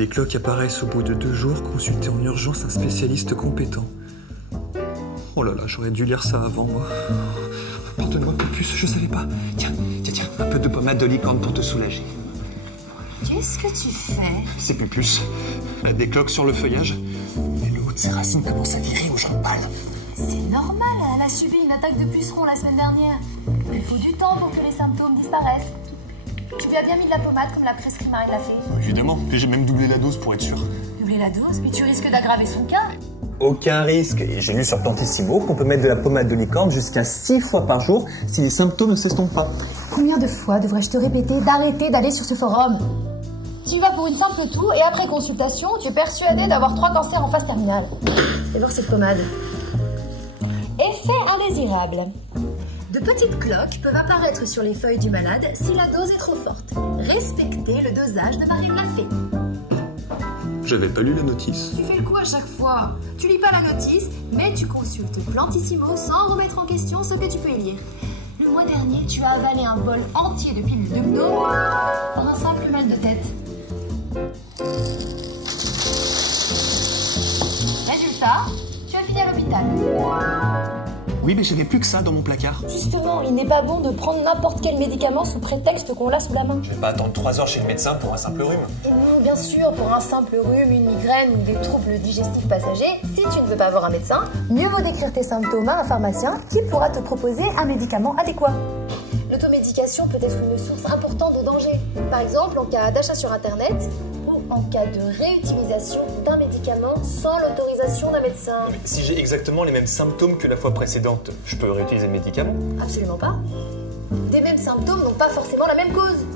des cloques apparaissent au bout de 2 jours, consultez en urgence un spécialiste compétent. Oh là là, j'aurais dû lire ça avant, moi. Pardonne-moi, Pupus, je savais pas. Tiens, un peu de pommade de licorne pour te soulager. Qu'est-ce que tu fais? C'est Pupus. Elle a des cloques sur le feuillage. Et le haut de ses racines commence à virer aux jambes pâles. C'est normal, elle a subi une attaque de puceron la semaine dernière. Il faut du temps pour que les symptômes disparaissent. Tu lui as bien mis de la pommade comme l'a prescrit Marine Lafay. Évidemment, et j'ai même doublé la dose pour être sûr. Doubler la dose, mais tu risques d'aggraver son cas. Aucun risque. Et j'ai lu sur Plantissimo qu'on peut mettre de la pommade de licorne jusqu'à 6 fois par jour si les symptômes ne s'estompent pas. Combien de fois devrais-je te répéter d'arrêter d'aller sur ce forum? Tu y vas pour une simple toux et après consultation, tu es persuadé d'avoir 3 cancers en phase terminale. D'abord cette pommade. Effet indésirable. De petites cloques peuvent apparaître sur les feuilles du malade si la dose est trop forte. Respectez le dosage de Marine Lafay. J'avais pas lu la notice. Tu fais le coup à chaque fois. Tu lis pas la notice, mais tu consultes Plantissimo sans remettre en question ce que tu peux y lire. Le mois dernier, tu as avalé un bol entier de pilules de gnome pour un simple mal de tête. Résultat, tu as fini à l'hôpital. Oui, mais j'avais plus que ça dans mon placard. Justement, il n'est pas bon de prendre n'importe quel médicament sous prétexte qu'on l'a sous la main. Je vais pas attendre 3 heures chez le médecin pour un simple rhume. Et non, bien sûr, pour un simple rhume, une migraine ou des troubles digestifs passagers, si tu ne veux pas voir un médecin, mieux vaut décrire tes symptômes à un pharmacien qui pourra te proposer un médicament adéquat. L'automédication peut être une source importante de danger. Par exemple, en cas d'achat sur Internet ou en cas de réutilisation d'un médicament sans l'autorisation d'un médecin. Si j'ai exactement les mêmes symptômes que la fois précédente, je peux réutiliser le médicament? Absolument pas. Des mêmes symptômes n'ont pas forcément la même cause.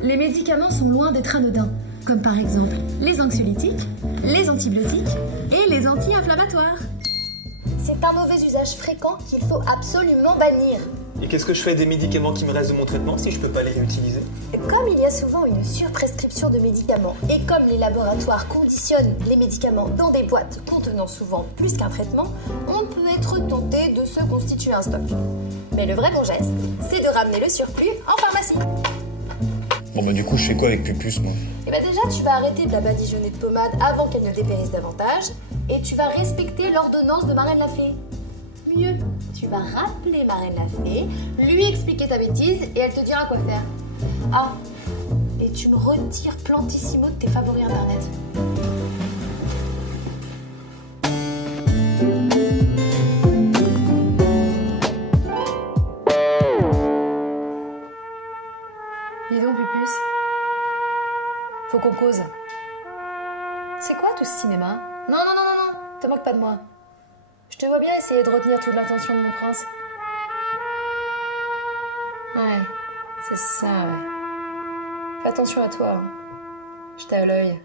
Les médicaments sont loin d'être anodins, comme par exemple les anxiolytiques, les antibiotiques et les anti-inflammatoires. C'est un mauvais usage fréquent qu'il faut absolument bannir. Et qu'est-ce que je fais des médicaments qui me restent de mon traitement si je peux pas les réutiliser? Comme il y a souvent une surprescription de médicaments et comme les laboratoires conditionnent les médicaments dans des boîtes contenant souvent plus qu'un traitement, on peut être tenté de se constituer un stock. Mais le vrai bon geste, c'est de ramener le surplus en pharmacie. Bon bah du coup je fais quoi avec Pupus moi? Et bah déjà tu vas arrêter de la badigeonner de pommade avant qu'elle ne dépérisse davantage et tu vas respecter l'ordonnance de Marine Lafay. Mieux, tu vas rappeler Marine Lafay, lui expliquer ta bêtise et elle te dira quoi faire. Ah, et tu me retires Plantissimo de tes favoris internet. Dis donc Pupus, faut qu'on cause. C'est quoi tout ce cinéma? Non, te moque pas de moi. Je te vois bien essayer de retenir toute l'attention de mon prince. Ouais, c'est ça, ouais. Fais attention à toi. Je t'ai à l'œil.